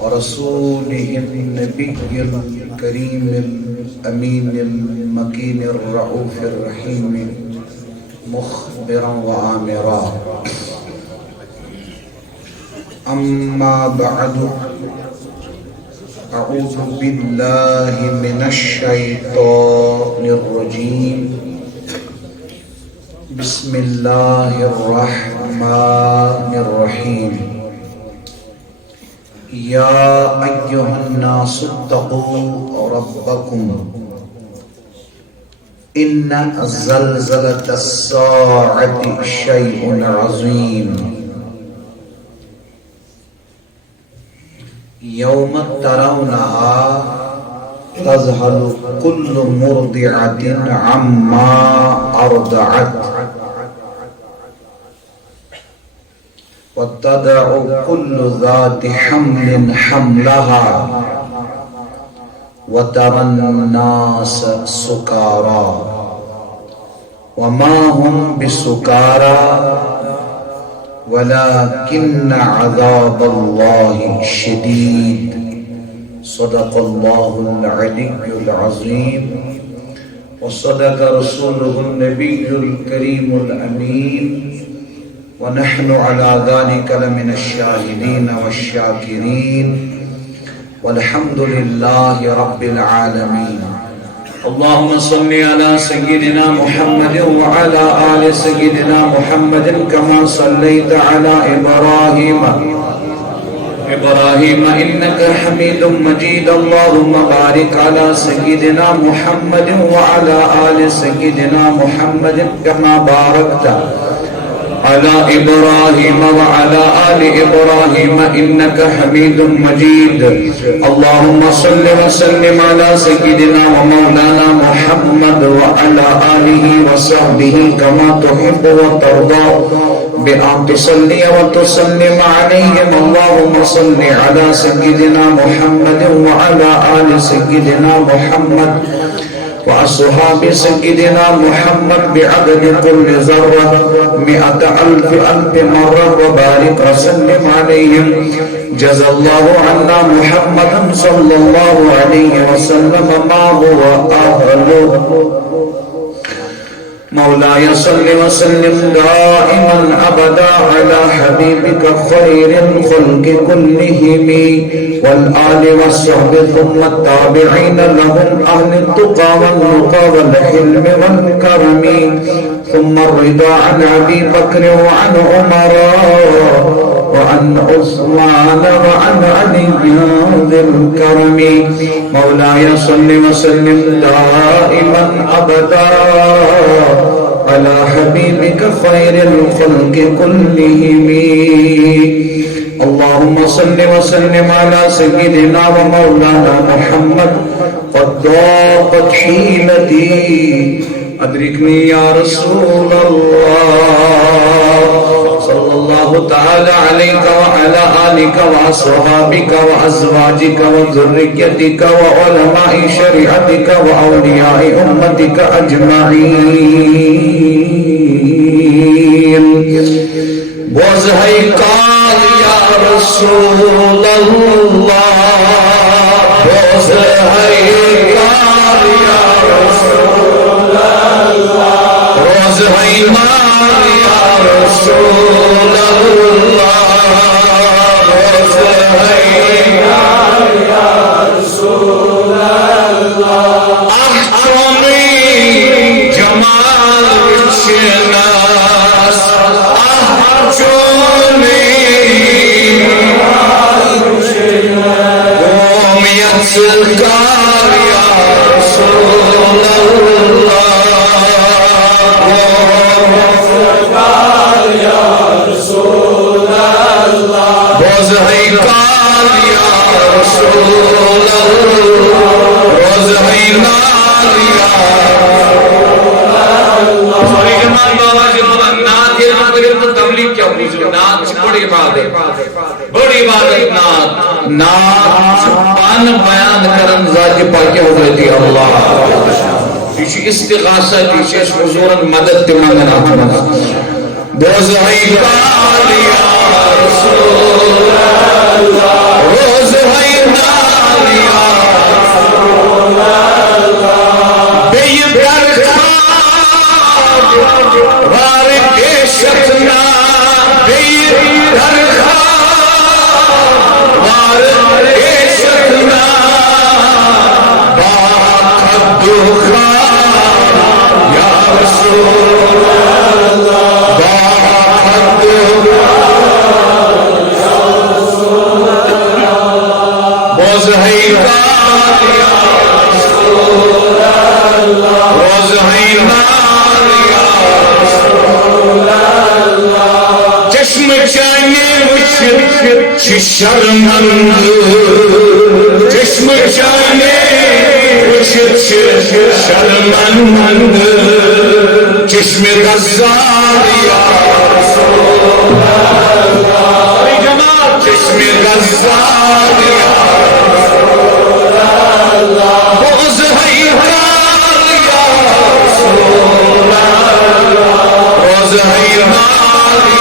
ورسوله النبي الكريم الأمين المكين الرؤوف الرحيم مخبرا وآمرا. أما بعد، أعوذ بالله من الشيطان الرجيم. بسم الله الرحمن الرحيم. يا أيها الناس اتقوا ربكم إن زلزلة الساعة شيء عظيم. يوم ترونها تذهل كل مرضعة عما أرضعت وتضع كل ذات حمل حملها وترى الناس سكارى وما هم بسكارى ولكن عذاب الله شديد. صدق الله العلي العظيم وصدق رسوله النبي الكريم الأمين ونحن على ذلك لمن الشاهدين والشاكرين والحمد لله رب العالمين. اللهم صل على سيدنا محمد وعلى آل سيدنا محمد كما صليت على إبراهيم إنك حميد مجيد. اللهم بارك على سيدنا محمد وعلى آل سيدنا محمد كما باركت على إبراهيم وعلى آل إبراهيم إنك حميد مجيد. اللهم صل وسلم على سيدنا ومولانا محمد وعلى آله وصحبه كما تحب وترضى بأن تصلي وتسلم عليهم. اللهم صل على سيدنا محمد وعلى آل سيدنا محمد وأصحاب سيدنا محمد بعدد كل ذرة 100,000 مرة وبارك وسلم عليهم. جزى الله عنا محمد صلى الله عليه وسلم ما هو أهله. مولاي صل وسلم دائما أبدا على حبيبك خير الخلق كلهم والآل والصحب ثم التابعين لهم أهل التقى والنقى والحلم والكرم ثم الرضا عن أبي بكر وعن عمر وعن عثمان وعن علي ذي الكرم. مولاي صل وسلم دائما أبدا على حبيبك خير الخلق كلهم. اللهم صل وسلم على سيدنا ومولانا محمد. قد ضاقت حيلتي أدركني يا رسول الله صلى الله تعالى عليك وعلى آلك وأصحابك وأزواجك وذريتك وعلماء شريعتك وأولياء أمتك أجمعين. باز ہے کار یا رسول اللہ، باز ہے کار یا رسول اللہ، باز ہے مار یا رسول اللہ، باز ہے مار یا رسول اللہ. احترامی جمال شناس سرکار یا رسول اللہ، سرکار یا رسول اللہ، باز ہے کار یا رسول اللہ، باز ہے نار یا رسول اللہ. سوری جمال بابا جی بابا نات کے تبلیغ کیا ہوئی جو نات بڑی بات ہے، بڑی بات ہے. نات پان بیان کرن ذات پاک حضرت اللہ یہ استغاثہ یہ حضور مدد تمنا بوزہی کار یا رسول اللہ، روز şarmand çeşme çane şarmand çeşme gazzar ya Resulallah çeşme gazzar ya Resulallah boz haydar ya Resulallah boz haydar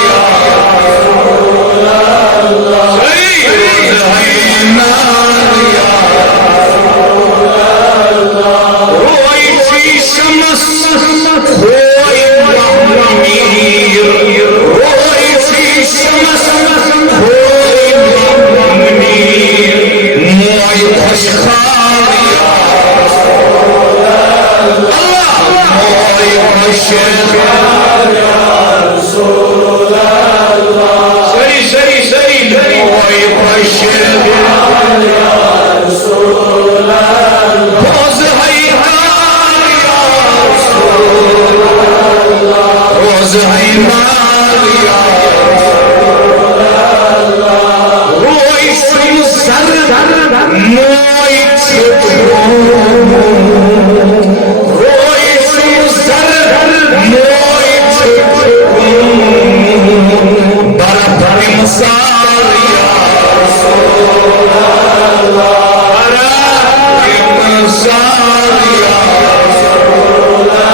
ya Resulallah boz haydar ya Resulallah roy şişmas roy mahmir roy şişmas roy mahmir moy hoşkhar ya Resulallah moy hoşkhar ya Resulallah sari moy hoşkhar ya Resulallah boz haydar ya Resulallah boz haydar ya Resulallah roy şumsar moy çöpüm roy şumsar moy çöpüm barapari masar ya Resulallah barapari masar ya Resulallah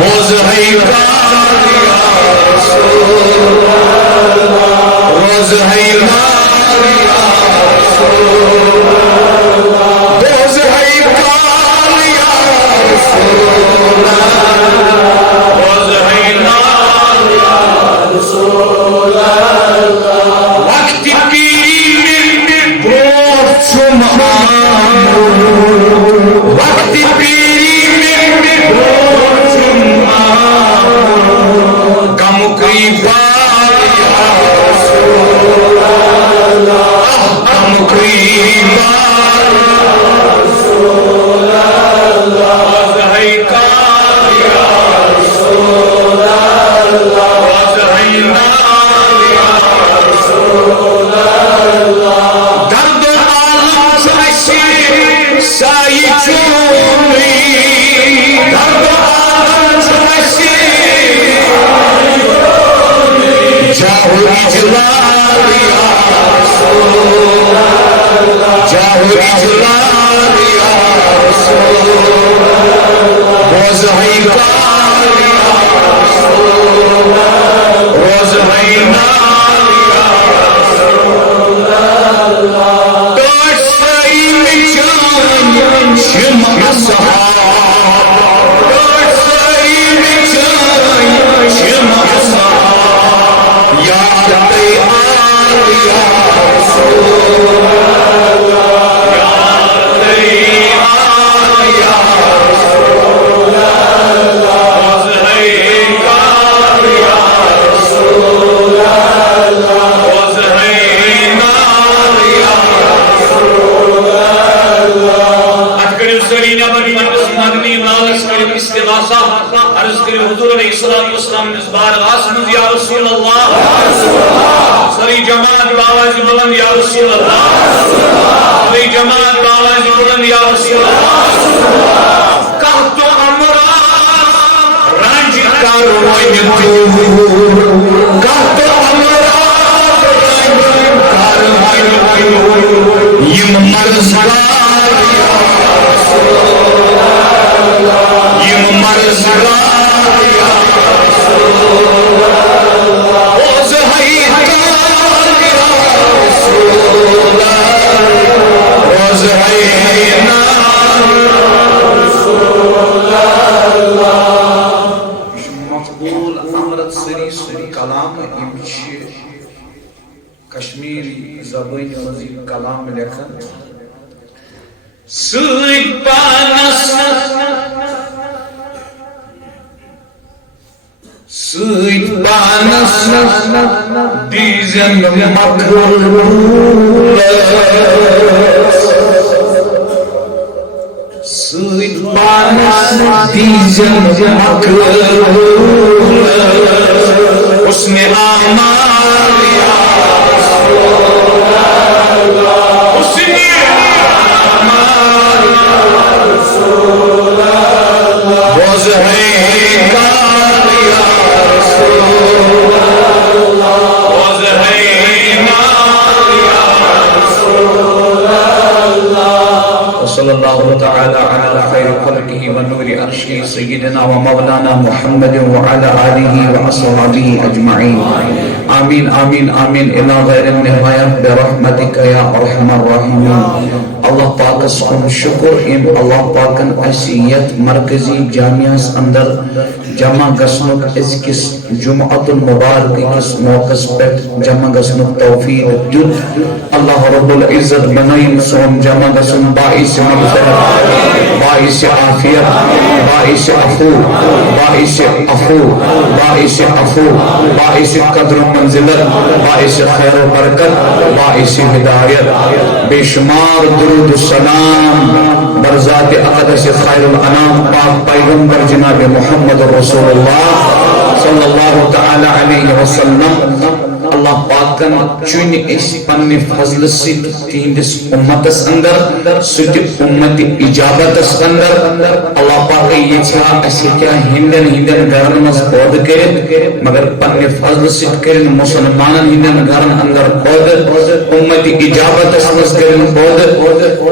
boz haydar ya Resulallah boz haydar ya Resulallah boz haydar ya Resulallah boz haydar ya Resulallah vakti pirimin borçum vakti pirimin borçum gam kıybar ya Resulallah gam kıybar ya Resulallah boz haydar ya Resulallah boz haydar ya Resulallah dard alım çaşı sayi çumi dard alım çaşı Cahu iclal ya Resulallah Cahu iclal ya Resulallah boz haydar ya Resulallah boz haydar ya Resulallah dört sayım can şım ashab dört sayım can şım ashab ya Rabbi al ya Resulallah ya Rabbi al ya Resulallah boz haydar ya Resulallah boz haydar ya Resulallah Atkari Sarina Bani Madni Nalas Karim İstigasa Arz Karim Hudur Aleyhisselatü Vesselam'ın barğasınız ya Resulallah Sari cemaat ve avazı bulan ya Resulallah Sari cemaat ve avazı bulan ya Resulallah Kahtu amra Ranjit karmaytu Kahtu amra Ranjit karmaytu Yim marzgar ya Resulallah Yim marzgar ya Resulallah boz haydar ya Resulallah boz haydar ya Resulallah şu makbul Amrit Sari kalam imçi Kaşmiri zabani mazı kalam lekhan Sığıt banas Sığıt banas Dizem makrulles Sığıt banas Dizem makrulles Husni amal ya Resulallah الله تعالى على خير خلقه ونور عرشه سيدنا ومولانا محمد وعلى آله وأصحابه أجمعين آمين آمين آمين إلى غير النهاية برحمتك يا أرحم الراحمين. اللہ پاکس کن شکر ان اللہ پاکن اسیت مرکزی جامعہ اندر جمع گسنک اس کس جمعۃ المبارک کس موقع پر جمع گسنک توفیق دیت. اللہ رب العزت بنائیں سون جمع گسن باعث مغفرت، باعث عافیت، باعث عفو، باعث عفو، باعث عفو، باعث قدر و منزلت، باعث خیر و برکت، باعث ہدایت. بے شمار درود و سلام بر ذات اقدس خیر الانام پاک پیغمبر جناب محمد رسول اللہ صلی اللہ تعالی علیہ وسلم. اللہ پاکن چون اس پنی فضل سے تہندس امتس اندر سٹ امت اجابتس اندر اللہ پاک یہ چھا اسی کیا ہندن گرن مز پود کرد مگر پنی فضل سے کرن مسلمانن ہندن گرن اندر پود امت اجابتس مز کرن پود.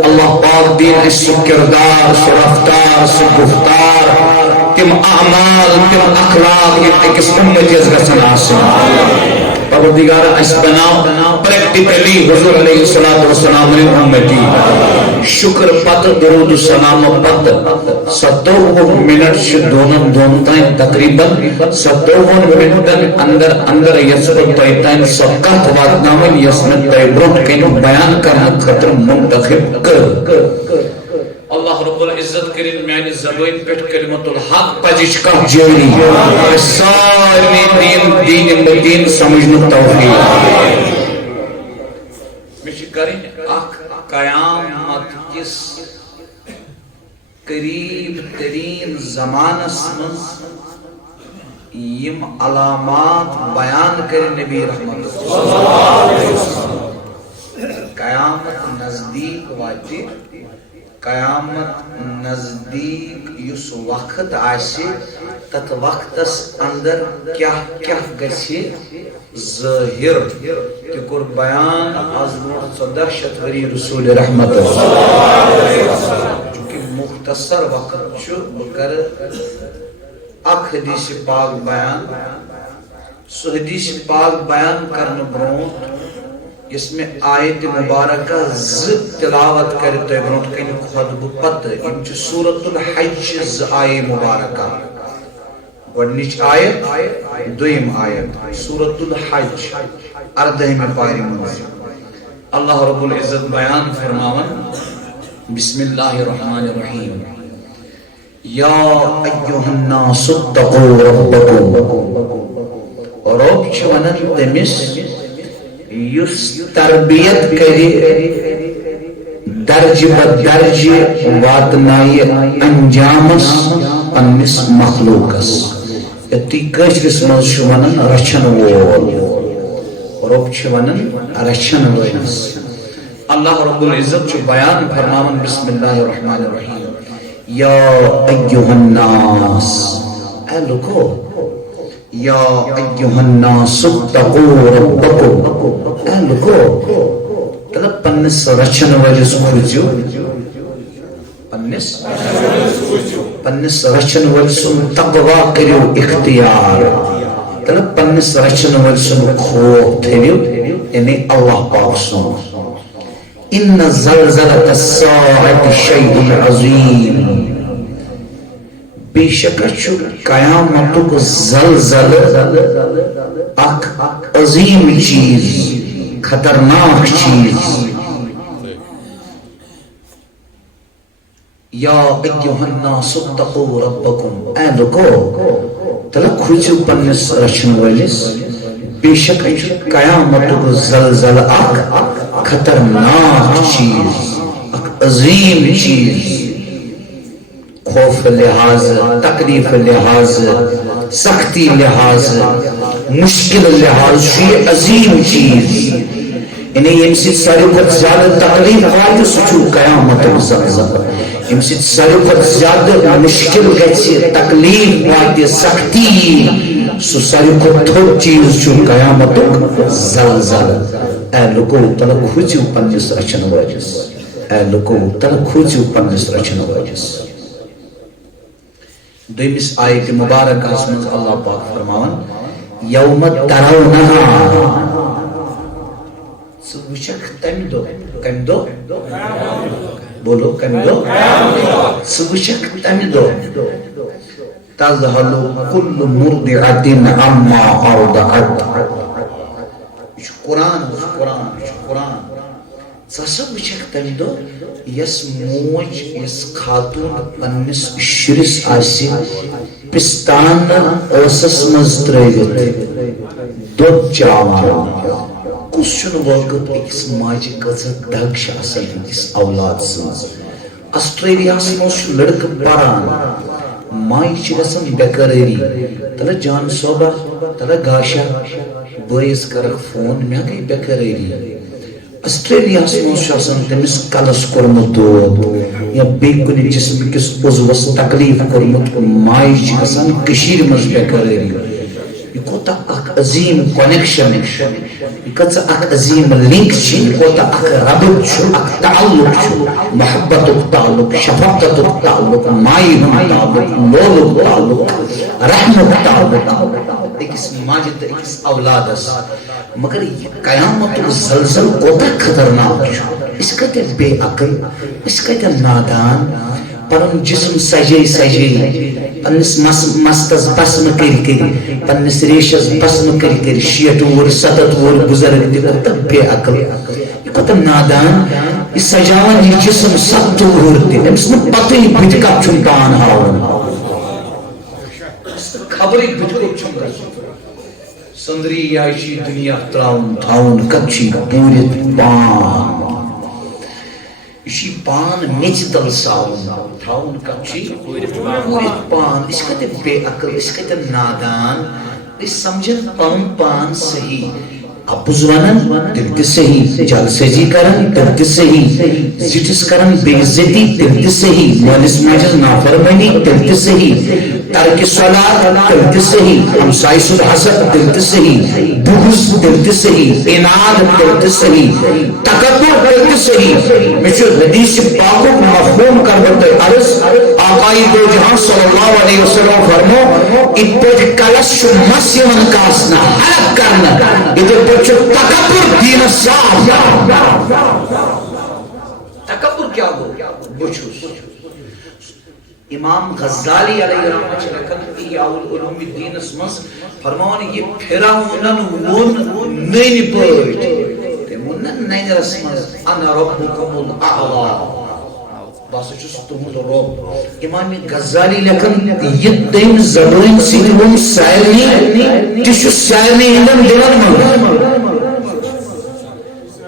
اللہ پاک دین اس کردار سے رفتار سے گفتار تم اعمال تم اخلاق یہ اکس امت گژھن آسن. پروردگار اس بناو پریکٹیکلی حضور علیہ السلام علیہ امتی شکر پت درود السلام پت 70 منٹ دونوں تائیں تقریباً 70 منٹن اندر یسر تائیں سبقات واتناون یسمت تائیں برونٹ کینو بیان کرنا خطر منتخب کر. اللہ رب العزت کرن میانی زبان پیٹ کلمت الحق پجش کا جوری سارے دین مدین سمجھنے توفیق مجھے کریں قیامت کس قریب ترین زمان اسمن یم علامات بیان کریں نبی رحمت قیامت نزدیک واجی قیامت نزدیک یس وقت آسی تت وقتس اندر کیا گسی ظاہر تکر بیان از 14 شتوری رسول رحمت چونکہ مختصر وقت چھو بکر اک حدیث پاک بیان سو حدیث پاک بیان کرن برونت اس میں آیت مبارکہ تلاوت کرتے ہیں برونٹ کہیں خطب پتر انچہ سورة الحج آیت مبارکہ گوڑنیچ آیت دویم آیت سورة الحج اردہم پاری منزل. اللہ رب العزت بیان فرماون بسم اللہ الرحمن الرحیم یا ایوہ الناس اتقوا ربکم. رب چونن تمس یس تربیت کری درج بدرج واتنائی انجامس پنس مخلوقس اتی کشرس مز شونن رچن وول رب چونن رچن وولس. اللہ رب العزت چو بیان فرماون بسم اللہ الرحمن الرحیم یا ایوہ الناس اے لکھو یا ایوہ الناس اتقوا ربکم اے لکھو طلب پنس رچن وجس کھوجو پنس رچن وجسن تقوی کریو اختیار طلب پنس رچن وجسن خوف تھیو یعنی اللہ پاک سن. ان زلزلت الساعت شیء عظیم بے شک چھو قیامتک زلزل اک عظیم چیز خطرناک چیز. یا ایوہ الناس اتقوا ربکم اے لوگو تلک کھوچو پنس رچن والس بے شک چھو قیامتک زلزل اک خطرناک چیز اک عظیم چیز. خوف لحاظ تکلیف لحاظ سختی لحاظ مشکل لحاظ یہ عظیم چیز انہیں یمسی سارے پر زیادہ تکلیف واجو سچو قیامت زلزل یمسی سارے پر زیادہ مشکل گئے تکلیف واجو سختی سو سارے پر تھوڑ چیز چو قیامت زلزل. اے لکو تلک خوچو پنجس رچن واجس اے لکو تل کھوچو پنس رچن وجس دویمس آیت مبارک اسمز اللہ پاک فرماون یوم ترونہا سوچک تم دو کم دو بولو کم دو سوچک تم دو تذہل کل مرضعۃ عما ارضعت قرآن ژٕ وٕچھکھ تمہِ دۄہ یس موج یس خاتون پننس شُرِس آسہِ پستانہٕ ٲسس منٛز ترٲوِتھ دۄد چاوان کُس چھُنہٕ وٲقف أکِس ماجہِ کۭژاہ دگ چھِ آسان أکِس اولاد سٕنٛز آسٹریلیاہس منٛز چھُ لڑکہٕ پران ماجہِ چھِ گژھان بےقرٲری تلہٕ جان صوبہ تلہٕ گاشا بٲیِس کرکھ فون مےٚ گٔے بےقرٲری آسٹریلیاہس منٛز چھُ آسان تٔمِس کلس کوٚرمُت دود یا بیٚیہِ کُنہِ جسم کِس عضوس تکلیف کوٚرمُت ماجہِ چھِ گژھان کٔشیٖرِ منٛز بےقرٲری یہ کوتا اک عظیم کنیکشن یہ کتا اک عظیم لنک چھ یہ کوتا اک ربط چھ اک تعلق چھ محبت تعلق شفقت تعلق مائی تعلق لولک تعلق رحمت تعلق ایکس ماجد ایکس اولادس مگر یہ قیامت زلزل کوتا خطرناک چھ اس کا تے بے عقل اس کا تے نادان پنن جسم سجے پنس مستس بسم کری پنس ریشس بسم کری 60 وُہُر 70 وُہُر بزرگ تہِ کوتاہ بے عقل یہ کوتاہ نادان یہ سجاوان یہ جسم 70 وُہُر تہِ أمِس نہٕ پتہٕے بٕتھِ کپ چھُن پان ہاوُن خبرٕے بٕتھِ کپ چھُن گژھُن سندری آیہِ چھِ یہِ دُنیا تھاوُن کتہِ چھُ یہِ پوٗرِتھ پان یہ پان میچ تل ساون تھاؤن کچی پورت پان اس کتے بے عقل اس کتے نادان اس سمجھن پان صحیح ابوز ونن تم تہ صحیح جل سجی کرن تم تہ صحیح زٹس کرن بے عزتی تم تہ صحیح مالس ماجس نافرمانی تم تہ صحیح ترک صلاۃ تم تہ صحیح ہمسائے سود حسد تم تہ صحیح بغض تم تہ صحیح اناد تم تہ صحیح تکبر تم تہ صحیح میں حدیث پاک کو مفہوم کرتے عرض آقای دو جہاں صلی اللہ علیہ وسلم فرمو اتپوج کلش مسیون کاسنا حلق کرنا اتپوج تکبر دین صاحب تکبر کیا ہو بچوس امام غزالی علیہ رحمت لکن احیاء العلوم الدین اسمس فرماؤں یہ پھراؤنن ون نین پوٹ تیمونن نین رسمس انا ربکم الاعلا باسو چھس تمہت رب امام غزالی لکن یہ تیم زبان سیدھون سائلنی تشو سائلنی ہندن دلن مگر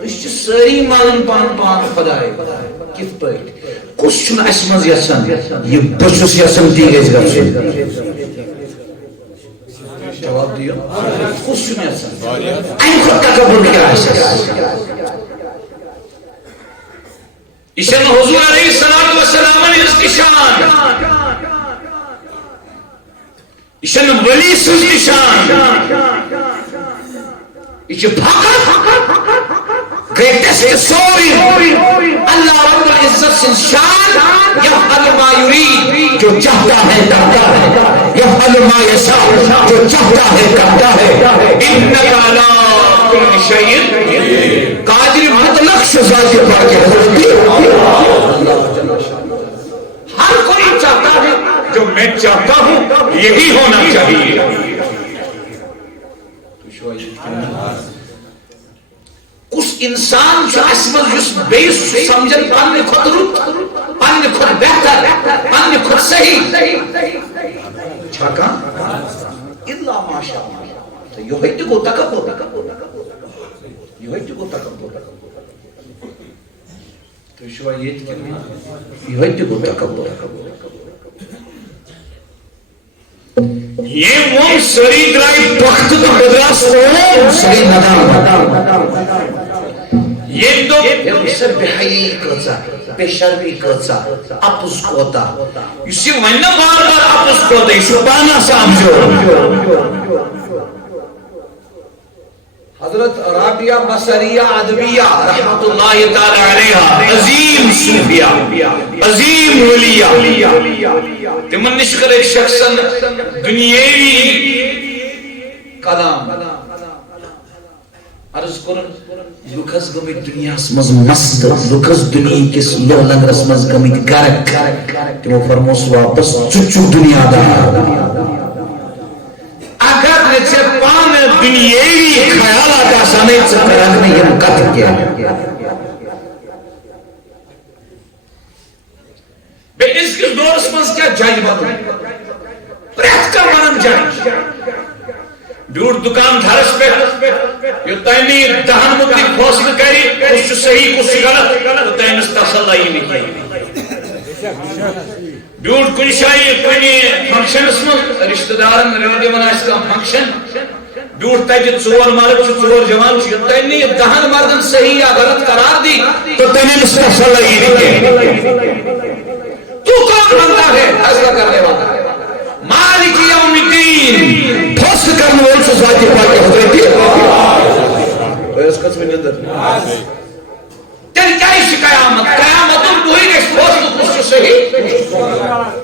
اس چھ ساری مالن پان خدای کف پوٹ کس چھن اسمز یسن یہ بچوس یسن دیگز گفشن جواب دیو کس چھن یسن این خود تکبر کیا ہے اشن حضور علیہ السلام استشان اشن ولی سز نشان اچھ بھاکت greatest story اللہ رب العزت سے شان یفعل ما یرید جو چاہتا ہے کرتا ہے یفعل ما یشاء جو چاہتا ہے کرتا ہے انک علی کل شیء قادر مطلق ذات پاک ہوتی ہر کوئی چاہتا ہے جو میں چاہتا ہوں یہی ہونا چاہیے اس انسان جو اسمل جس بیس سمجھن پاننے خود رت پاننے خود بہتر پاننے خود صحیح چھاکا اللہ ماشاء اللہ یہ ہے تو تکبر یہ ہے تو تکبر تو شوائیت کی یہ ہے تو تکبر یہ وہ سری درائی وقت تو بدراس ہو سری ندام یہ تو سر بحیی کچا بے شرمی کچا اپس کوتا اسی ونہ بار بار اپس کوتا اسی پانا سامجھو حضرت رابع فاطیہ بصریہ ادویہ رحمت اللہ تعالی علیہ عظیم صوفیہ عظیم ولیہ تمن نش کر ایک شخصن دنیاوی کلام عرض کرن لکھس گمت دنیا مز مست لکھس دنیا کس لو لنگرس مز گمت گرک تمو فرموس واپس چچو دنیا دار اگر نچے پان دنیاوی خیالات آسانے چکران میں یہ مقتل کیا بے اس کس دورس مز کیا جائج بنو پریت کا منن جائج بیوٹ دکان دھرس پہ یہ تینی دہن مطلق فوصل کری کچھ صحیح کچھ غلط تو تینس تسلائی نکی بیوٹ کنی شائی کنی فنکشن اسم رشتہ دارن ریڈی مناس کا فنکشن بیوٹ تیجی چور مرد چور جوان یہ تینی دہن مردن صحیح یا غلط قرار دی تو تینس تسلائی نکی تو کون بنتا ہے فیصلہ کرنے والا مالک یوم الدین فصل کرنے والے سے ذاتی پاک حضرت ہے اس قسم میں اندر تیری کیا ہی قیامت قیامت وہی کہ فصل اس سے صحیح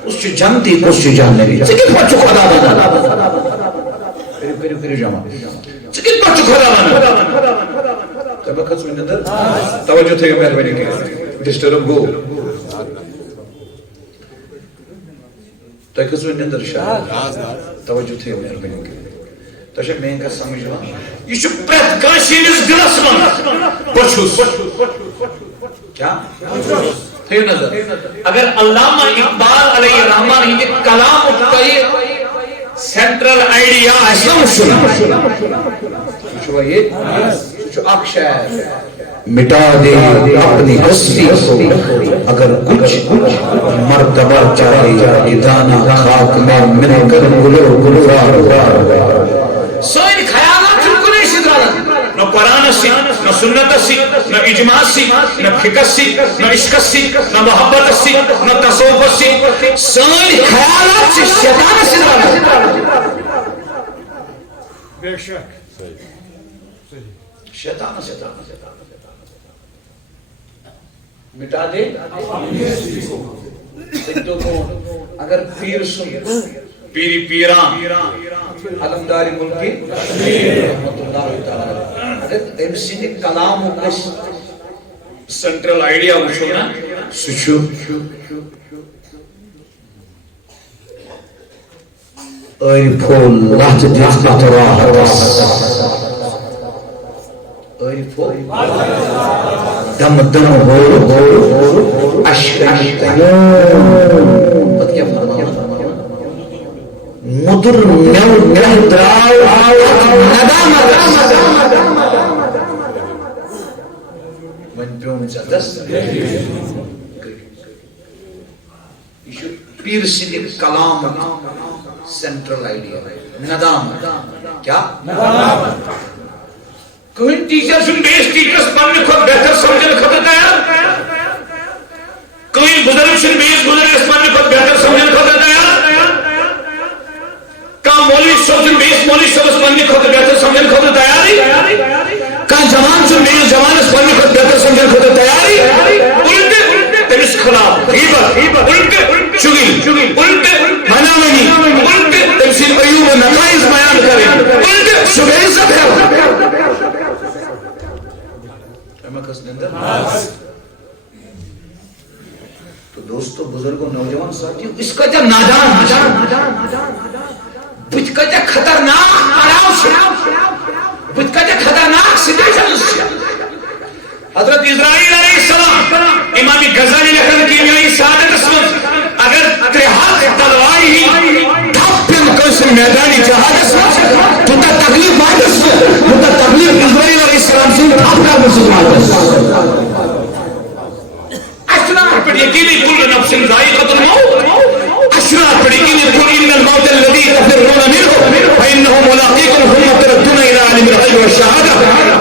اس سے جانتی اس سے جاننے بھی سکت بچو خدا بنا پھر جمع سکت بچو خدا بنا تب قسم میں اندر توجہ تھے کہ مہربانی کی ڈسٹرم گو تو ایک قسم اندر شاید توجہ تھے مہربانی کی تو شاید میں انکا سمجھوا یہ شو پریت کانشینس گلس من پچھوس کیا؟ تھے نظر اگر علامہ اقبال علیہ الرحمن ہی کلام اٹھائی سینٹرل آئیڈیا ایسا سنا شو یہ شو اک شاید مٹا دے اپنی ہستی اگر کچھ مرتبہ چاہے دانا خاک میں من کر گلو گلوار سوئن خیالات چلکو نہیں شدرالت نہ قرآن سی نہ سنت سی نہ اجماع سی نہ فکر سی نہ عشق سی نہ محبت سی نہ تصوف سی سوئن خیالات سے شیطان شدرالت بے شک شیطان مٹا دے اگر پیر سن پیری پیران علمداری ملکی رحمت اللہ تعالی اگر امسی نے کلام اکس سنٹرل آئیڈیا وچھونا سچو اے پھول لحظ دیکھ اتراہ دم دم ہو اشکانی کیا فرمانا مدر نیو نیو دراؤ ندام من پیوم دست پیر سندھ کلام سینٹرل آئیڈیا ندام کیا کوئی ٹیچر سن بیس ٹیچرز پڑھنے خود بہتر سمجھنے خود تیار کوئی بزرگ سن بیس بزرگ پڑھنے خود بہتر سمجھنے خود تیار کہاں مولی سن بیس مولی شخص پڑھنے خود بہتر سمجھنے خود تیاری کہاں جوان سن بیس جوان پڑھنے خود بہتر سمجھنے خود تیاری الٹے تمس خلاف غیبت الٹے چگل الٹے منامنی الٹے تمثیل ایوب نقائص بیان کریں الٹے شبہ سب ہے تو دوستو بزرگوں نوجوان ساتھیوں اس کا جا نادان بچ کا جا خطرناک آراؤ سے بچ کا جا خطرناک سیدیشن سے حضرت اسرائیل علیہ السلام امام غزالی لکھن کی میائی سعادت اسمت اگر ترہاق تلوائی ہی دھپن کسر میدانی جہاد اسمت تو تا تکلیف مانس تو تا تکلیف اسرائیل علیہ السلام سے دھپنا مسلمان اشرار پر یقینی کل نفس ذائقۃ الموت اشرار پر یقینی کل ان الموت الذی تفرون منه فانه ملاقیکم ثم تردون الى عالم الغیب والشهادة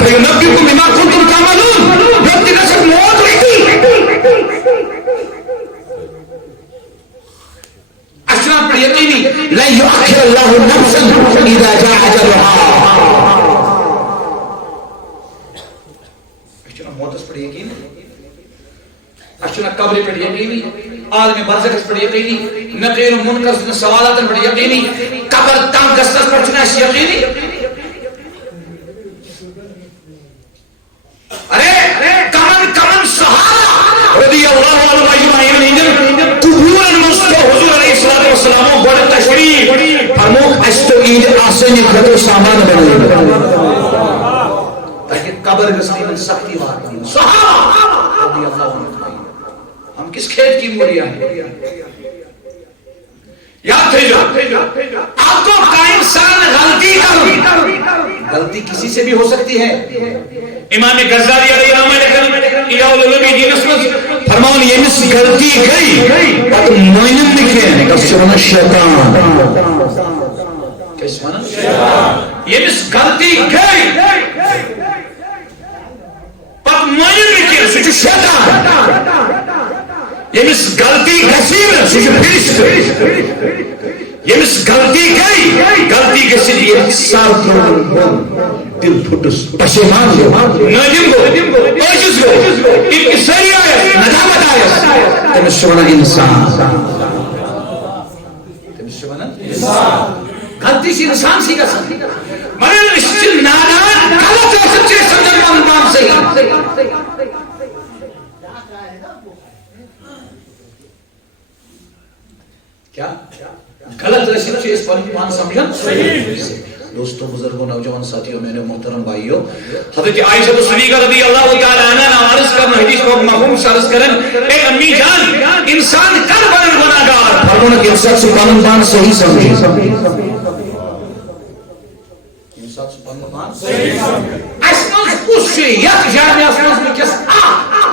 فینبئکم بما کنتم تعملون رب نشر موت رہتی اشرار پر یقینی لن یؤخر اللہ نفسا اذا جاء اجلها اچھا موتس پر یقین اچھا قبر پر یقینی عالم برزخ پر یقینی نقیر منکر سوالات پر یقینی قبر تنگ گسنس پر چھنا یقینی ارے کمن صحابہ رضی اللہ عنہ اجمعین قبور مستو حضور علیہ الصلوۃ والسلام گوڑ تشریف فرموک استو عید آسانی خطر سامان بنائے تاکہ قبر گسنی میں سختی وارد صحابہ رضی اللہ عنہ ہم کس کھیت کی موریاں ہیں یاد تھے جو آپ کو قائم انسان غلطی کسی سے بھی ہو سکتی ہے امام غزالی علیہ السلام الہ العلوم دین اسمت فرمان یہ مس غلطی گئی اور مومن لکھیں کس ونا شیطان کس ونا شیطان یہ مس غلطی گئی پر مومن لکھیں سچ شیطان یمس غلطی گسیر سچ فرشت یمس غلطی گئی غلطی گسیر یہ صاف دل پھٹس پشیمان ندم گو عاجز گو انکساری آیت ندامت آیت تمس شونا انسان تمس شونا انسان غلطی سے انسان سی گسن مگر اس نادان غلط ہے سچے سمجھن من صحیح کیا غلط رسید سے اس پر ایمان سمجھن دوستوں بزرگوں نوجوان ساتھیوں میرے محترم بھائیوں حضرت عائشہ صدیقہ رضی اللہ تعالی عنہا عرض کرنا حدیث کو مفہوم عرض کرن اے امی جان انسان کر بن گناہگار فرمانا کہ انسان سبحان اللہ صحیح سمجھے انسان سبحان اللہ صحیح سمجھے اسمن اس سے یک جانے اسمن کس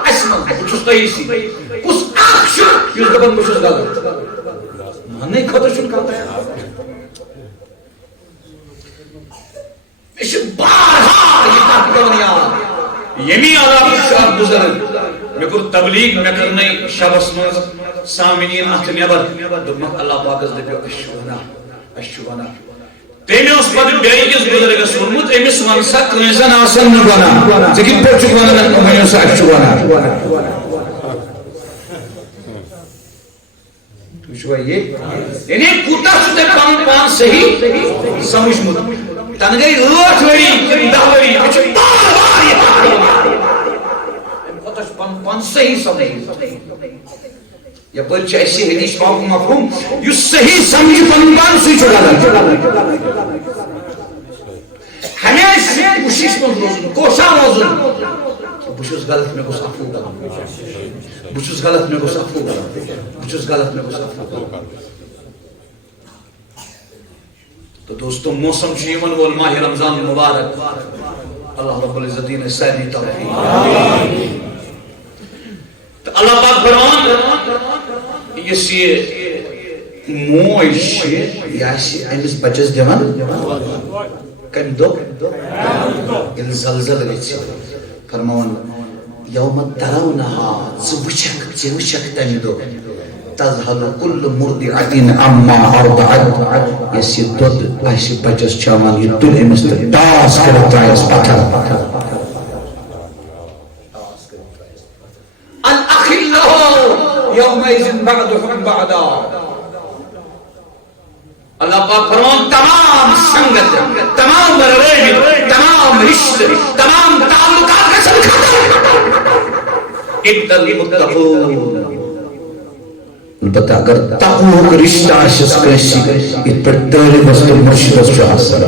اسمن کچھ صحیح سی کس اخ یہ دبن مجھ غلط نہیں خطر شن کرتا ہے اس بارہا یہ کہا دنیا یمی آدھا شاہ بزرگ میں کر تبلیغ میں کرنے شبس مز سامنین احت نیبر دمک اللہ پاکز دے اشوانا اشوانا تیمی اس پاک بیائی کس بزرگ سنمت ایمی سوانسا کنیزن آسن نبانا زکی پوچھوانا میں کمینیوں سے اشوانا یعنی کوتا چھتے پان صحیح سمجھ مد تنگئی روٹ وری دہوری کچھ بار بار یہ کوتا چھتے پان صحیح سمجھ یا بلچہ ایسی حدیث باق مفہوم یہ صحیح سمجھ پان سوئی چھوڑا ہمیں اس کوشش میں روزن کوشا روزن بچوز غلط میں کو صفو کرنا بچوز غلط میں کو صفو کرنا بچوز غلط میں کو صفو کرنا تو دوستو موسم شیمن والماہ رمضان مبارک اللہ رب العزتین سیدی توفیق تو اللہ پاک فرمان یہ موش یاسی ایمس بچس دیوان کم دو ان زلزل گئی فرمان یوم ترونها زوچک تمی دو تذهل كل مرضعة عما ارضعت یسی دود ایسی بچس چامان یہ دل امست داس کرتا ہے اس پتھر الاخلہ یومئذ بعدهم بعدا اللہ پاک فرمان تمام سنگت تمام ریل تمام رشتے تمام تعلقات کا سب ختم ادل متقون البتہ اگر تقوی کا رشتہ شخص کیسی اس پر تیرے بست مرشد جو حاصل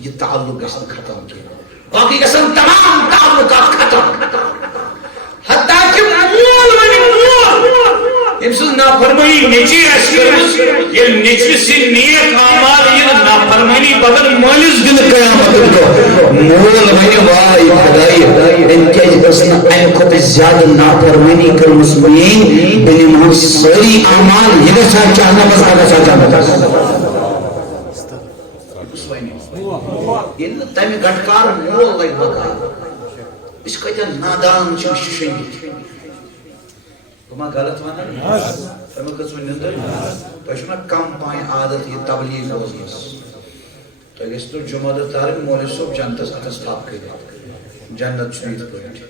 یہ تعلق قسم ختم کیا باقی قسم تمام تعلقات ختم حتیٰ کہ مول امسز نافرمانی نیچی اشکرمز یہ نیچی سی نیک آمال یہ نافرمانی بدل مالز دل قیامت کو مول منی وائی خدای انکیج بسنا این کو پہ زیادہ نافرمانی کرمز میں بلی محمد سری آمال یہ ساتھ چاہنا بس آگا چاہنا ان تیمی گھٹکار مول لگ بگا اس کا اتنا نادان چوشی شنگی تمہاں غلط وانا فرمت کس ونندر تو اشنا کم پائیں عادت یہ تبلیغ روزنس تو اس تو جمعہ تارک مولوی صاحب جنتس اتس تھاپ کر جنت چھ یت پٲٹھۍ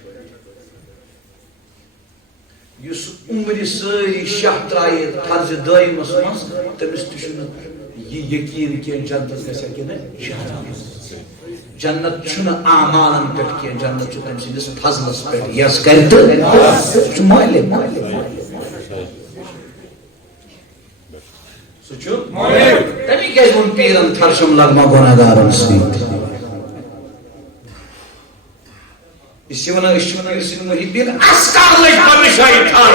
یُس عمر سٲری شاہ ترٛایہِ فرض دٲیمس منٛز تٔمِس تہِ چھُنہٕ یہ یقین کینٛہہ جنتس گژھِ کِنہٕ جہنم جنت چھُنہٕ اعمالن پٮ۪ٹھ کینٛہہ جنت چھُ تٔمۍ سٕنٛدِس فضلس پٮ۪ٹھ یس کرِ تہٕ سُہ چھُ مٲلِک سُہ چھُ مٲلِک تمی کیٛازِ ووٚن پیٖرن تھرشم لگما گۄناہگارن سۭتۍ اس ونان أسۍ چھِ پیٖر سٕنٛدۍ محبین اسکار لٔج پننہِ جایہِ ٹھار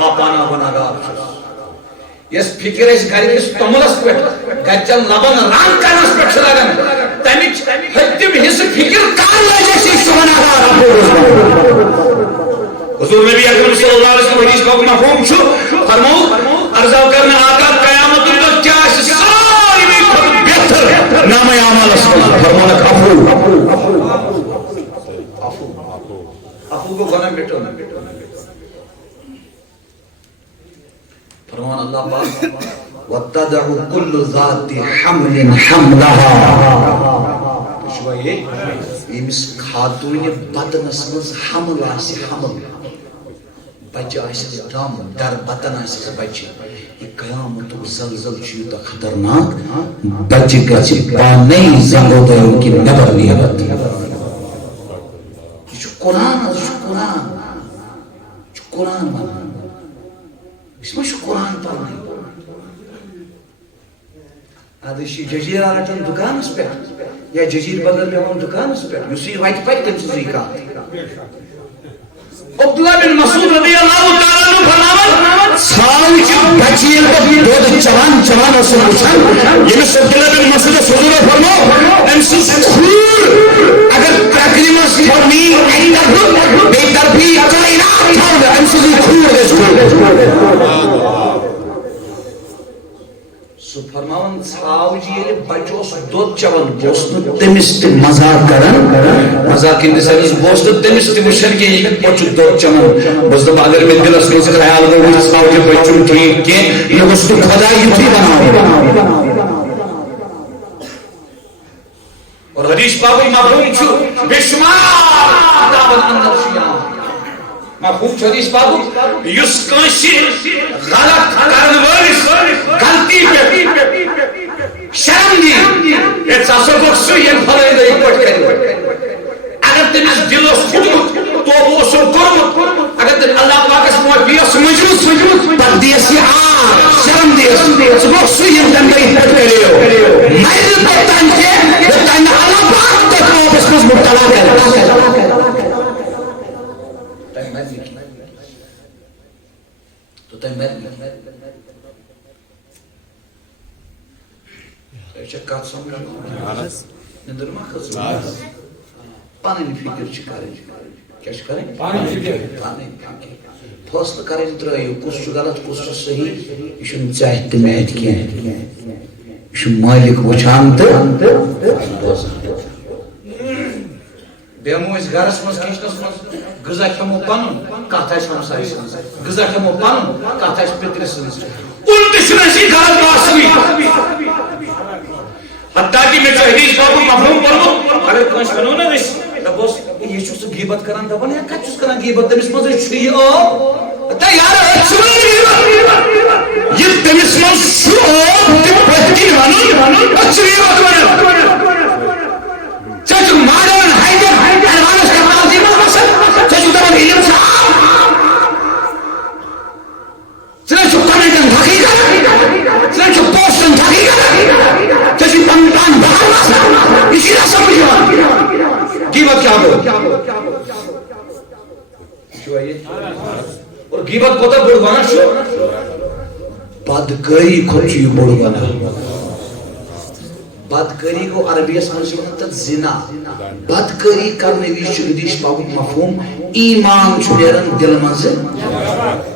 باپانا گۄناہگار چھُس یس فکر اس گھر کس توملس پٮ۪ٹھ گرچن لبن رنگ کرنس پٮ۪ٹھ چھِ لگان تمِچ ہتِم حصہٕ فکر کر لٔج اَسہِ أسۍ چھِ گۄناہگار حضور نبی اکرم صلی اللہ علیہ وسلم حدیث کا مفہوم چھُ فرمووُکھ عرض کرنہٕ آقا قیامتُک دۄہ کیٛاہ آسہِ ساروی کھۄتہٕ بہتر نامے اعمالس منٛز فرمونکھ عفو گو گناہ مٹانا فرمان اللہ پاک وَتَدَعُ كُلُّ ذَاتِ حَمْلٍ حَمْلَهَا پوچھوا یہ امس خاتون بدنس مز حمل آسہِ حمل بچہ آسس دم در بطن آسس بچہ یہ قیامتک زلزل چھُ یوٗتاہ خطرناک بچہ گژھِ پانے زنگو دۄیو کِنۍ نٮ۪بر نیرتھ یہ چھُ قرآن حظ چھُ قرآن ونان اس ما چھُ قرآن پرنٕے ادٕ چھِ جزیرہ رٹان دُکانس پٮ۪ٹھ یا جزیٖر بدل بیٚہوان دُکانس پٮ۪ٹھ یُس یہِ وتہِ پکہِ تٔمۍ سٕنٛزٕے کتھ عبداللہ بن مسعود رضی اللہ تعالیٰ عنہ فرماوان ژھاو چھِ بچہِ ییٚلہِ دۄد چٮ۪وان اوس وٕچھان ییٚمِس عبداللہ بن مسعودس حضوٗرو فرموو أمۍ سٕنٛز کھوٗر اگر کرٛٮ۪کرِ منٛز تھاو نیٖل اَکہِ طرفہٕ بیٚیہِ طرفہٕ یی کٲینات تھاونہٕ أمۍ سٕنٛزٕے کھوٗر گژھِ سُہ فرماوان ژھاو جی ییٚلہِ بچہِ اوس دۄد چٮ۪وان بہٕ اوسُس نہٕ تٔمِس تہِ مزاق کران مزاق ہٕنٛدِس سٲنِس بہٕ اوسُس نہٕ تٔمِس تہِ وٕچھان کینٛہہ یہِ کِتھ پٲٹھۍ چھُ دۄد چٮ۪وان بہٕ اوسُس دپان اگر مےٚ دِلس منٛز خیال گوٚو ژھاو یہِ بچہِ چھُنہٕ ٹھیٖک کینٛہہ مےٚ گوٚژھ نہٕ خۄدا یُتھُے بناوُن اور حدیث پاکُک مفہوم چھُ بے شُمار کتابن اندر چھُ یِوان مفہوم چھُ حدیث پاکُک یُس کٲنٛسہِ غلط کرن وٲلِس غلطی پٮ۪ٹھ شرم دی ہے ژٕ ہسا گوٚکھ سُہ ییٚمہِ فلٲنۍ دۄہ یِتھ پٲٹھۍ کرِ اگر تٔمِس دِل اوس پھُٹمُت توبہٕ اوسُن کوٚرمُت اگر تٔمۍ اللہ پاکس معٲفی ٲس منٛجمٕژ پتہٕ دِیس یہِ آب شرم دِیس ژٕ گوٚکھ سُہ ییٚمہِ تَمہِ دۄہ یِتھ پٲٹھۍ کریو مرِ نہٕ توٚتام کینٛہہ یوٚتام نہٕ اللہ پاک تۄہہِ توبس منٛز مُبتلا کرِ کتھ سمجھ نندر ما کھژ پنٕنۍ فکر چھِ کرٕنۍ کیٛاہ چھِ کرٕنۍ پنٕنۍ فکر فٲصلہٕ کرٕنۍ ترٲیِو کُس چھُ غلط کُس چھُ صحیح یہِ چھُنہٕ ژےٚ اَتھِ تہٕ مےٚ اَتھِ کینٛہہ یہِ چھُ مٲلِک وٕچھان تہٕ بیٚہمو أسۍ گرس منٛز کچنس منٛز غذا کھٮ۪مو پنُن کتھ آسہِ ہمسایہِ سٕنٛز غذا کھٮ۪مو پنُن کتھ آسہِ پِترِ سٕنٛز اُلٹہٕ چھُنہٕ اَسہِ یہِ غلط باسٲنی حتیٰ کہ مےٚ چھُ حدیث پاکُک مفہوم پوٚرمُت اگر کٲنٛسہِ وَنو نا أسۍ دپوس یہِ چھُ سُہ غیبت کران دپان ہے کتہِ چھُس کران غیبت تٔمِس منٛزٕے چھُ یہِ ٲب تہٕ یارٕ أسۍ چھِ وَنان یہِ تٔمِس منٛز چھُ ٲب تہِ پٔتۍ کِنۍ وَنُن أسۍ چھِ غیبت وَنان ژےٚ چھُکھ ماڈٲرٕن ہاے-ٹیک ایڈوانس ٹیکنالجی منٛز بسان ژےٚ چھُکھ دپان علم چھُ ژٕ نَے چھُکھ کمنٹن دھکٕے کران ژٕ نَے چھُکھ پوسٹن دھکٕے کران ژےٚ چھُے پنُن پان باہر باسان یہِ چھُے نہٕ سمجھ یِوان غیبت کیٛاہ گوٚو اور غیبت کوتاہ بوٚڑ گۄناہ چھُ بدکٲری کھۄتہٕ چھُ یہِ بوٚڑ گۄناہ بدکٲری گوٚو عربیس منٛز چھِ ونان تتھ زنا بدکٲری کرنہٕ وِزِ چھُ حدیث پاکُک مفہوم ایمان چھُ نیران دلہٕ منٛزٕ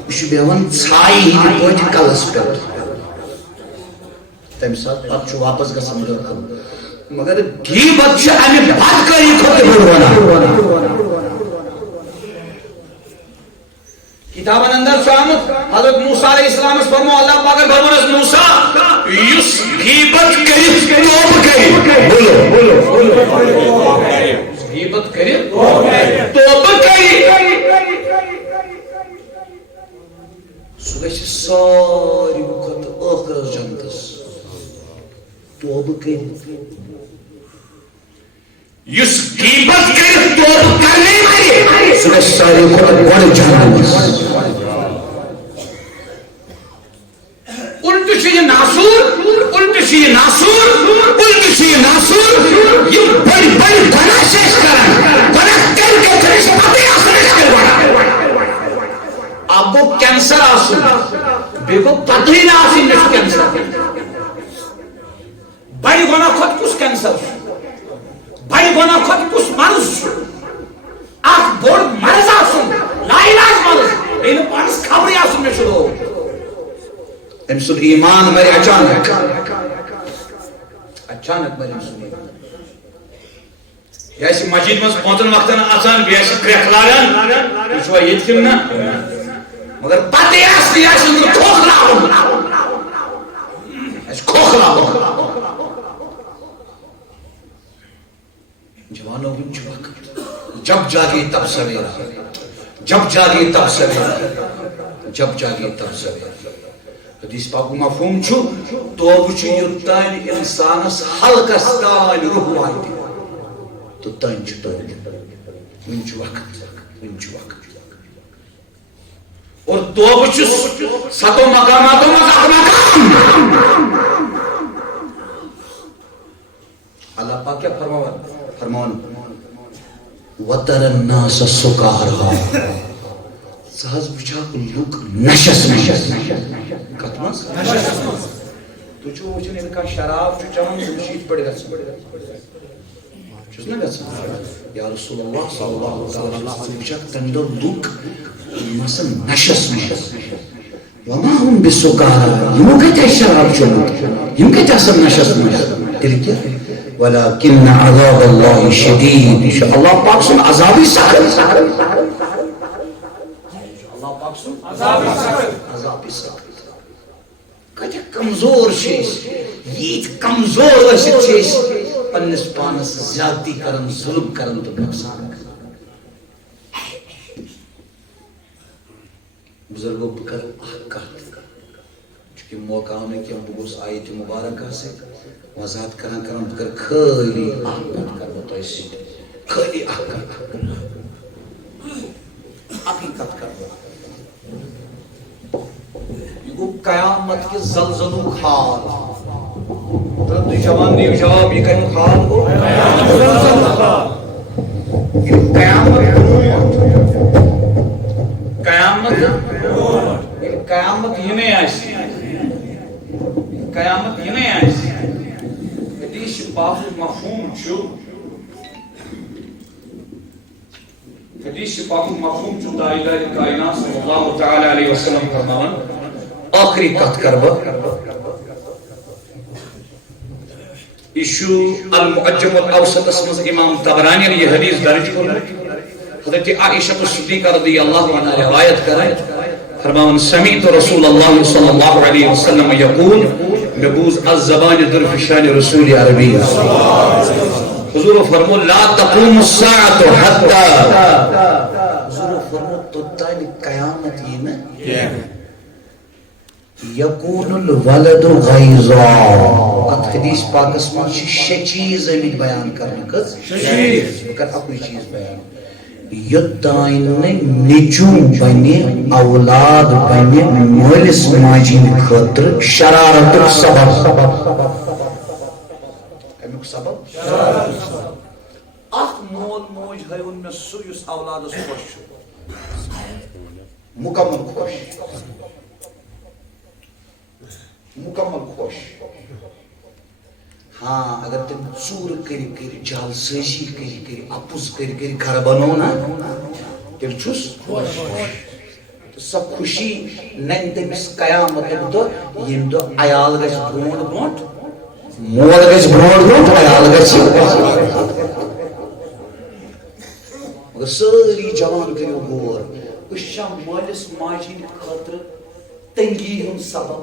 یہِ چھُ بیٚہوان ژھایہِ ہِنٛدِ پٲٹھۍ کلس پٮ۪ٹھ تمہِ ساتہٕ پتہٕ چھُ واپس گژھان دٲخل مگر غیبت چھُ امہِ بدکٲری کھۄتہٕ بوٚڑ گۄناہ کتابن اندر چھُ آمُت حضرت موسیٰ علیہ السلام فرمو اللہ پاکن فرمونس موسیٰ یُس غیبت کٔرِتھ توبہ کرِ غیبت کٔرِتھ توبہ کرِ سُہ گژھِ ساروی کھۄتہٕ ٲخرس جنتس توبہ کٔرِتھ یُس غیبت کٔرِتھ توبہ کرنے والے سُہ گژھِ ساروی کھۄتہٕ بۄڑٕ جہنمس الٹہٕ چھُ یہِ ناسوٗر الٹہٕ چھُ یہِ ناسوٗر یِم بٔڑۍ بٔڑۍ گۄناہ چھِ أسۍ کران گۄناہ کٔرۍ کٔرۍ چھِ أسۍ پتہٕ آسان أسۍ کٔرۍ گۄناہ اکھ گوٚو کینسر آسُن بیٚیہِ گوٚو پتہٕے نہٕ آسٕنۍ مےٚ چھُ کینسر بڑِ گۄناہ کھۄتہٕ کُس کینسر چھُ بڑِ گۄناہ کھۄتہٕ کُس مرض چھُ اکھ بوٚڑ مرض آسُن لا علاج مرض بیٚیہِ نہٕ پانس خبرٕے آسُن مےٚ چھُ روگ أمۍ سُنٛد ایمان مرِ اچانک مرِ أمۍ سُنٛد ایمان یہِ آسہِ مسجد منٛز 5 وقتن اژان بیٚیہِ آسہِ کرٛٮ۪کھ لاگان تُہۍ چھُوا ییٚتہِ کِنہٕ نہ مگر پتہٕ آسہِ یہِ آسہِ أنٛدرٕ کھوکھلاوُن آسہِ کھوکھلاوُن جوانوں وٕنۍ چھُ وقت جب جاگے تب سویرا جب جاگے تب سویرا جب جاگے تب سویرا حدیث پاک مفہوم چھُ توبہ چھُ یوٚتانۍ اِنسانس حلقس تانۍ روح واتہِ توٚتانۍ چھُ توبہ وٕنۍ چھُ وقت اور توبہ چھُ 7 مقاماتو منٛز اکھ مقام اللہ پاک کیٛاہ فرماوان وَتَرَ النَّاسَ سُکارا ژٕ حظ وٕچھکھ لُکھ نشس کتھ منٛز تُہۍ چھُو وٕچھان ییٚلہِ کانٛہہ شراب چھُ چٮ۪وان سُہ چھُ یِتھ پٲٹھۍ گژھان چھُس نا گژھان یا رسول اللہ صلی اللہ علیہ وسلم ژٕ وٕچھکھ تمہِ دۄہ لُکھ یِم آسان نشس منٛز وما ہُم بِسُکارا یِمو کتہِ آسہِ شراب چوٚمُت یِم کتہِ آسان نشس منٛز تیٚلہِ کیٛاہ ولكن عذاب الله شديد یہ چھُ اللہ پاک سُنٛد عذابٕے سخت اللہ پاک سُنٛد عذابٕے سخت کتہِ کمزور چھِ أسۍ ییٖتۍ کمزور ٲسِتھ چھِ أسۍ پننِس پانس زیادتی کران ظلم کران تہٕ نۄقصان بزرگو بہٕ کرٕ اکھ کتھ چونکہِ موقع آو نہٕ کینٛہہ بہٕ گوٚژھ آیتہِ مُبارکہ سۭتۍ وضاحت کران بہٕ کرٕ خٲلی اکھ کتھ کرٕ بہٕ تۄہہِ سۭتۍ خٲلی اکھ کتھ اکٕے کتھ کرٕ بہٕ یہِ گوٚو قیامت کہِ زلزلُک حال تُہۍ جوان دِیِو جواب یہِ کمیُک حال گوٚو ییٚلہِ قیامت یِنَے آسہِ حدیث پاکُک مفہوم چھُ تاجدارِ کائنات صلی اللہ تعالی علیہ وسلم فرماوان ٲخری کتھ کرٕ بہٕ یہ چھُ المعجم الاوسطس منٛز امام طبرانین یہ حدیث درج کوٚرمُت حضرت عائشہ صدیقہ رضی اللہ عنہا روایت کران فرماوان سمعت رسول اللہ صلی اللہ علیہ وسلم یقول مےٚ بوٗز الزبان درفشان رسول عربی حضور فرمو لا تقوم الساعة حتى حضور فرمو توٚتانۍ قیامت یی نہٕ یکون الولد غیظا ات حدیث پاکس منٛز چھِ 6 چیٖز آمٕتۍ بیان کرنہٕ کٔژ بہٕ کرٕ اکُے چیٖز بیان یوٚتانۍ نہٕ نیٚچوٗ بنہِ اولاد بنہِ مٲلِس ماجہِ ہِنٛدِ خٲطرٕ شرارتُک سبب امیُک سبب اکھ مول موج ہٲوُن مےٚ سُہ یُس اولادس خۄش چھُ مکمل خۄش ہاں اگر تم ژوٗر کٔرِ کٔرِ جالسٲزی کٔرِ کٔرِ اپُز کٔرِ کٔرِ گرٕ بنوو نا تیٚلہِ چھُس سۄ خوشی ننہِ تٔمِس قیامتُک دۄہ ییٚمہِ دۄہ عیال گژھِ برونٛٹھ برونٛٹھ مول گژھِ برونٛٹھ برونٛٹھ عیال گژھِ مگر سٲری جوان کٔرِو غور اشا مالس ماجین خاطر تنگی ہن سبب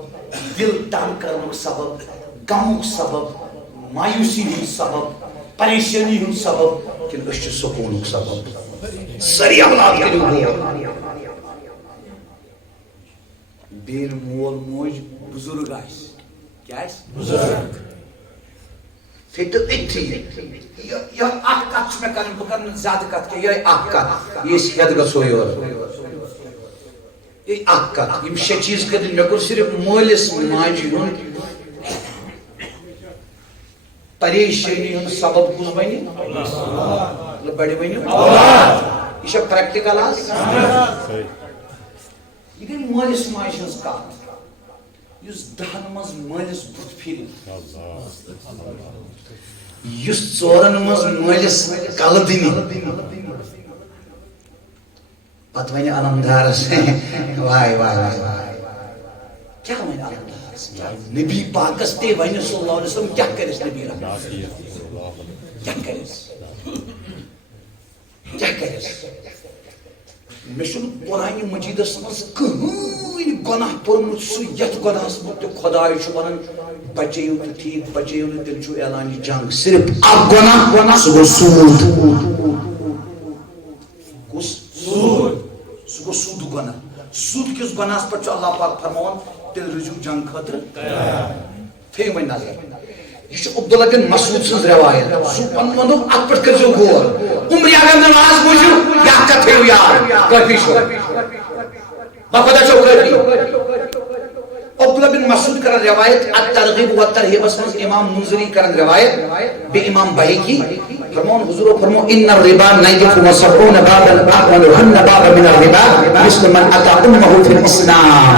دل تنگ کرنک سبب غمک سبب مایوسی ہن سبب پریشانی ہن سبب کن اس سکونک سبب سری اولاد کریو بین مول موج بزرگ آئیس کیا آئیس بزرگ فیٹر اتھی یہ اک کت میں کرن بکرن زیادہ کت کے یہ اک کت یہ سید گسو یہ اک کت یم شے چیز کردن میں کر صرف مالس ماجی ہن پریشانی ہن سبب کس بنی اللہ بڑی بنی یہ چھ پریکٹیکل آس یہ گئی مالس ماجی ہن کت یس دہن مز مالس بت پھر یس ژورن مز مالس کل دنی پت ون علمدارس وائے وائے وائے کیا ون علمدارس نبی پاکس تے ون صلی اللہ علیہ وسلم کیا کرس نبی رحمت کیا کرس کیا کرس میں چھن قرآن مجیدس مز کہین گناہ پورمت سہ یتھ گناہس متعلق خدائے چھ ونان بچیو تو ٹھیک بچیو نہ تیل چھ اعلان جنگ صرف اک گناہ سہ گو سود کس سود سہ گو سود گناہ سود کس گناہس پر اللہ پاک فرمان تیل رجوع جنگ خاطر تھے وۄنۍ نظر یہ چھ عبداللہ بن مسعود سن روایت سہ پن ونو ات پہ کرزو غور عمر اگر نماز بوجھو یا کتھیو یار کافی چھو باخدا چھو کافی عبداللہ بن مسعود کرن روایت الترغیب و ترہیب اسمز امام منذری کرن روایت بے امام بحیقی فرمون حضور فرمو ان الربا نیف و سبعون بابا اقوال ہن بابا من الربا مثل من اتا امه فی الاسلام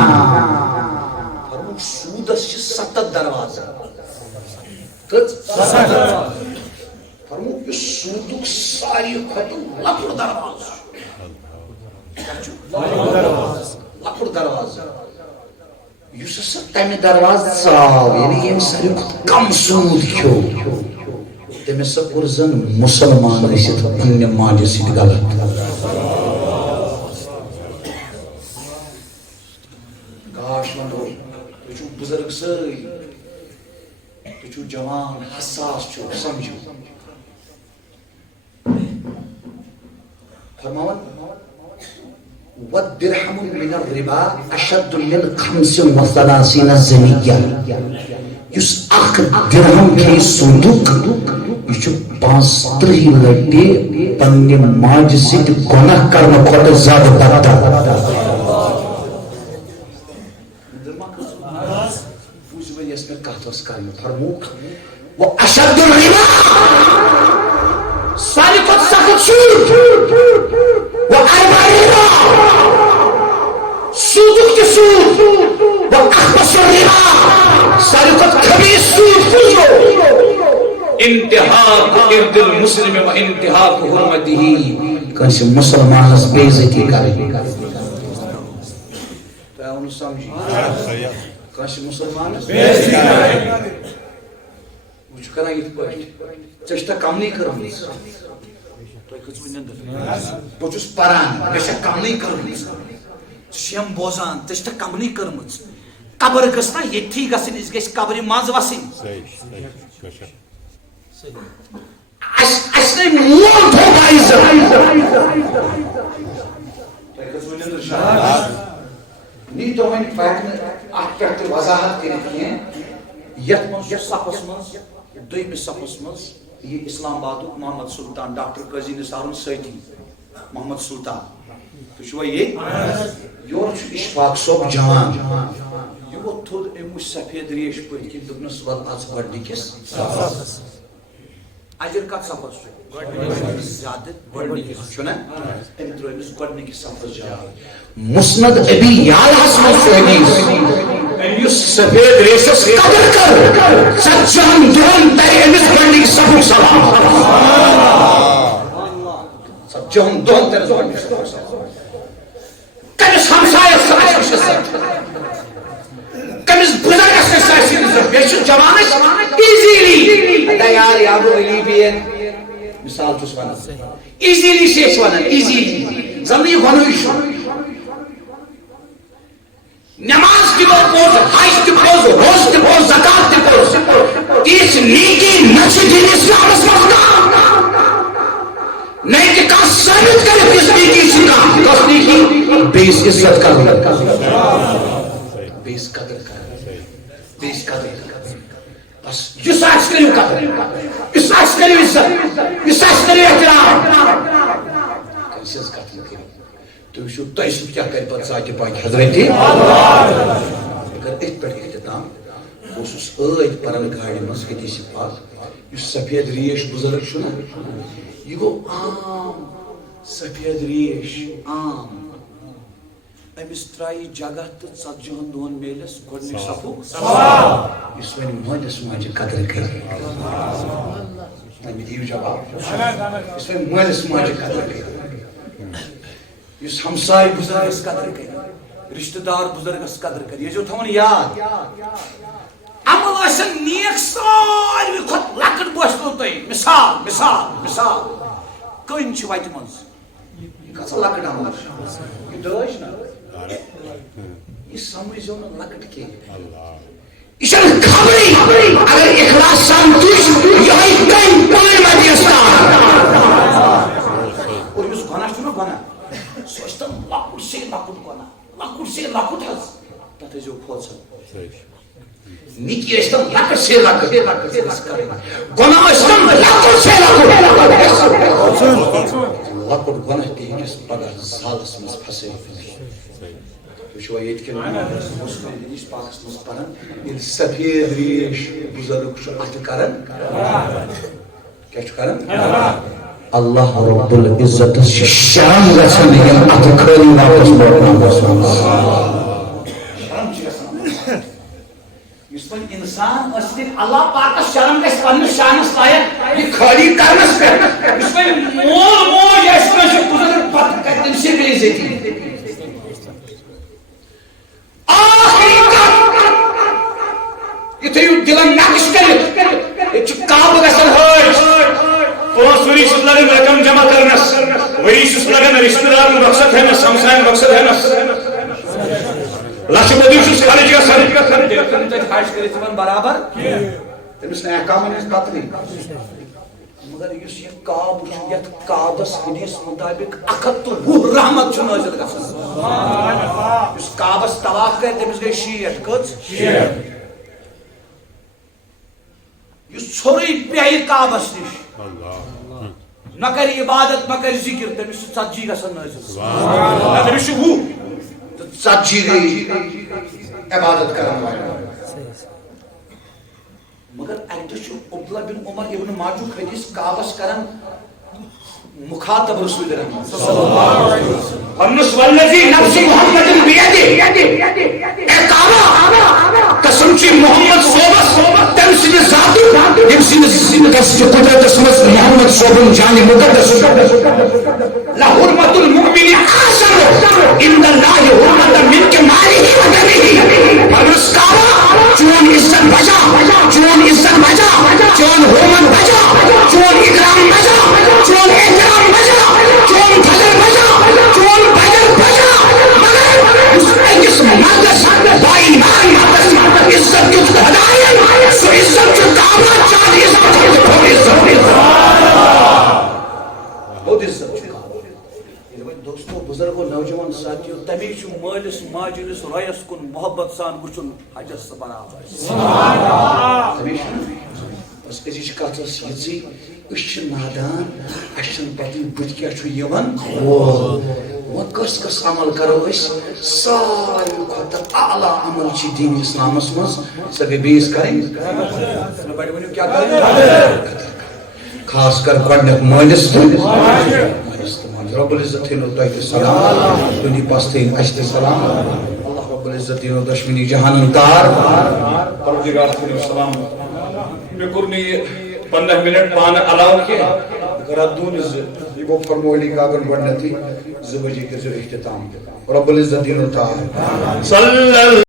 فرمون سودس چھ 7 دروازہ فرمو یہ سودک ساری کھتو لکڑ دروازہ لکڑ دروازہ یس ہسا تمہ دروازہ ژاو یعنی یم ساری کم سود کھیو تمس سا کور زن مسلمان ٲسِتھ پننہِ ماجہِ سۭتۍ غلط گاش ونو تُہۍ چھِو بُزرگ سٲری تُہۍ چھِو جوان حساس چھِو سمجھو فرماون والدرهم من الربا اشد من 35 زنیہ یس اخ درہم کے سودک یہ چھ 35 لٹی پننہِ ماجہِ سۭتۍ گناہ کرنہٕ کھۄتہٕ زیادٕ بدتر یس میں کتھ ٲس کرنہِ فرموک وہ اشد الربا ساری کھۄتہٕ سخت سود وہ اربع الربا سودک تہ سود وہ اخبث الربا ساری کھۄتہٕ خبیث سود کُس انتہاک ارد المسلم و انتہاک حرمتہ کنس مسلمانس بے عزتی کرے تو اون سمجھی کنس مسلمانس بے عزتی کرے وچ کرا یت پٲٹھۍ ژےٚ چھےٚ کمنٕے کٔرمٕژ تۄہہِ کھٔژوٕ نِندٕر بہٕ چھُس پران مےٚ چھےٚ کمنٕے کٔرمٕژ ژٕ چھیم بوزان ژےٚ چھےٚ کمنٕے کٔرمٕژ قبر گٔژھ نا ییٚتھی گژھٕنۍ أسۍ گژھِ قبرِ منٛز وسٕنۍ اسنے مول دھوکہ نی تو وۄنۍ پکہِ اتھ پٮ۪ٹھ تہِ وضاحت کٔرِتھ کینٛہہ یتھ منٛز چھُ صفس منٛز دوٚیمِس صفس منٛز یہ اسلام آبادُک محمد سلطان ڈاکٹر قاضی نثارُن سۭتی محمد سلطان تُہۍ چھُوا ییٚتہِ یورٕ چھُ اشفاق صٲب جان یہِ ووت تھوٚد أمۍ وٕچھ سفید ریش پٔتۍ کِنۍ دوٚپنس ول اژ گۄڈنِکِس صفس اجر کتھ صفس چھُ زیادٕ گۄڈنِکِس چھُنہ أمۍ ترٛٲو أمِس گۄڈنِکِس صفس جاے مسند ابی یعلہس منٛز چھُ حدیث یُس سفید ریشس قدر کر ژتجہن دۄہن ترِ أمِس گۄڈنِکِس صفُک سلام ژتجہن دۄہن ترِ گۄڈنِکِس صفُک سلام کٔمِس ہمسایس آسہِ عزت کٔمِس بُزرگس آسہِ عزت بیٚیہِ چھُ جوانس ایٖزیٖلی ادا یار یابو علی بین مثال چھُس ونان ایٖزیٖلی چھِ أسۍ ونان ایٖزیٖلی زن یہِ گۄنہٕے چھُ نماز تہِ گوٚو پوٚز حج تہِ پوٚز روزٕ تہِ پوٚز زکات تہِ پوٚز تِژھ نیکی نہ چھِ دین اسلامس منٛز کانٛہہ نہ ہیٚکہِ کانٛہہ ثٲبت کٔرِتھ کِژھ نیکی چھِ کانٛہہ کۄس نیکی بیٚیِس عزت کرُن بیٚیِس قدر کرٕنۍ بیٚیِس قدر کرٕنۍ بس یُس آسہِ کٔرِو قدر یُس آسہِ کٔرِو عزت یُس آسہِ کٔرِو احترام کٲنٛسہِ ہٕنٛز کتھ مہٕ کٔرِو تُہۍ وٕچھِو تۄہہِ سۭتۍ کیٛاہ کرِ پتہٕ ذاتہِ پاک حضرت مےٚ کٔر أتھۍ پٮ۪ٹھ اختتام بہٕ اوسُس ٲدۍ پران گاڑِ منٛز حدیث پاک یُس سفید ریش بُزرگ چھُنہ یہ گو عام سفید ریش عام امس ترائی جگہ تو 40 دون میلس گۄڈنیُک صفُک یُس وۄنۍ مٲلِس ماجہِ قدر کرِ مےٚ دِیِو جواب یُس وۄنۍ مٲلِس ماجہِ قدر کرِ یُس ہمساے بُزرگس قدر کرِ رشتہ دار بُزرگس قدر کرِ یہِ ٲسۍزیو تھاوان یاد عمل ٲسِن نیک ساروی کھۄتہٕ لۄکٕٹ باسنو تۄہہِ مثال مثال مثال کٔنۍ چھِ وتہِ منٛز یہِ کۭژاہ لۄکٕٹ عمل چھِ یہِ دٲج نہ یہ سمجھو نہ لکٹ کے یہ چھنہ خبرٕے اگر اخلاص سان تُج یہے کٔنۍ پانہٕ واتہِ استان اور یُس گۄناہ چھُ نہ گۄناہ سُہ ٲسۍ تن لۄکُٹ سے لۄکُٹ گۄناہ لۄکُٹ سے لۄکُٹ حظ تتھ ٲسۍزیو کھوژان نیکی ٲسۍ تن لۄکٕٹ سے لۄکٕٹ گۄناہ ٲسۍ تن لۄکُٹ سے لۄکُٹ گۄناہ تہِ ہیٚکٮ۪س پگاہ سالس منٛز پھسٲوِتھ وٕچھوا ییٚتہِ کٮ۪ن حدیث پاکس منٛز پران ییٚلہِ سفید ریش بُزرگ چھُ اتھٕ کران کیٛاہ چھُ کران اللہ رب العزتس چھِ شرم گژھان یِم اتھٕ خٲلی واپس لوٹناونس منٛز شرم چھِ گژھان یُس وۄنۍ انسان ٲسۍ تیٚلہِ اللہ پاکس شرم گژھِ پننِس شانس لایق یہِ خٲلی کرنس پٮ۪ٹھ یُس وۄنۍ مول موج آسہِ کٲنٛسہِ بُزرگ پتہٕ کرِ تٔمۍ سٕے بے عزتی دلن نقش کر کعبہ گژھن حج 5 ؤری چھُس لگان رقم جمع کرنس ؤری چھُس لگان رشتہٕ دارن رخصت ہینس ہمساین رخصت ہینس لچھ بٔدی چھُس خرچ گژھان تتہِ حج کٔرِتھ تِمن برابر تٔمِس نہٕ احکامن ہٕنٛز قطرٕے مگر یُس یہِ کعبہٕ چھُ یتھ کعبس حدیث مطابق 120 رحمت چھُ نٲزِل گژھان یُس کعبس طواف کرِ تٔمِس گٔے 60 کٔژ یُس ژھورٕے پیٚیہِ کعبس نِش نہ کرِ عبادت نہ کرِ ذکر تٔمِس چھُ 40 گژھان نٲزِل تٔمِس چھُ 20 تہٕ 40 گٔے عبادت کرن والٮ۪ن مگر اکہِ دۄہ چھُ عبداللہ بن عمر ابن ماجُک حدیث کعبس کران مخاطب رسول اللہ پننس والذی نفس محمد بیدہ اے کعبہ قسم چھِ محمد صوبس تٔمۍ سٕنٛدِ ذاتُک ییٚمہِ سٕنٛدِس قُدرتس منٛز محمد صوبُن جانہِ مُقدس لحرمت المؤمن اعظم عند اللہ حرمت من کے مالہ و دمہ پرس کعبہ چون عزت بجا چون عزت بجا چون حرمت بجا چون اکرام بجا چون احترام بجا چون فضل بجا چون بدر بجا مگر اس أکِس مردس با ایمان مردس عزت کیُتھ خدایَن سُہ عزت چھُ کعبہ چون عزت چھُ بوٚڑ عزت چھُ دوستو بزرگو نوجوان ساتھیو تمی چھُ مٲلِس ماجہِ ہٕنٛدِس رۄیس کُن محبت سان وٕچھُن حجس تہٕ برابر بس أزِچ کتھ ٲس یِژٕے أسۍ چھِ نادان اَسہِ چھُنہٕ پتہٕ بٕتھِ کیٛاہ چھُ یِوان وۄنۍ کٔس کٔس عمل کرو أسۍ ساروی کھۄتہٕ اعلیٰ عمل چھِ دیٖن اسلامس منٛز سۄ گٔے بیٚیِس کرٕنۍ بڑِ ؤنِو کیٛاہ کرٕنۍ خاص کر گۄڈنیٚتھ مٲلِس رب العزت تھٲینو تۄہہِ تہِ سلام دُنیا پس تھٲیِن اَسہِ تہِ سلام اللہ رب العزت دِینو دۄشوٕنی جہانن تار پروردگار تھٲینو سلام مےٚ کوٚر نہٕ یہِ 15 منٹ پانہٕ علاوٕ کینٛہہ بہٕ کرٕ اَتھ دوٗنہِ زٕ یہِ گوٚو فرمولی کاکَن گۄڈنیٚتھٕے 2 بجے کٔرۍزیٚو اختتام رب العزت دِینو تار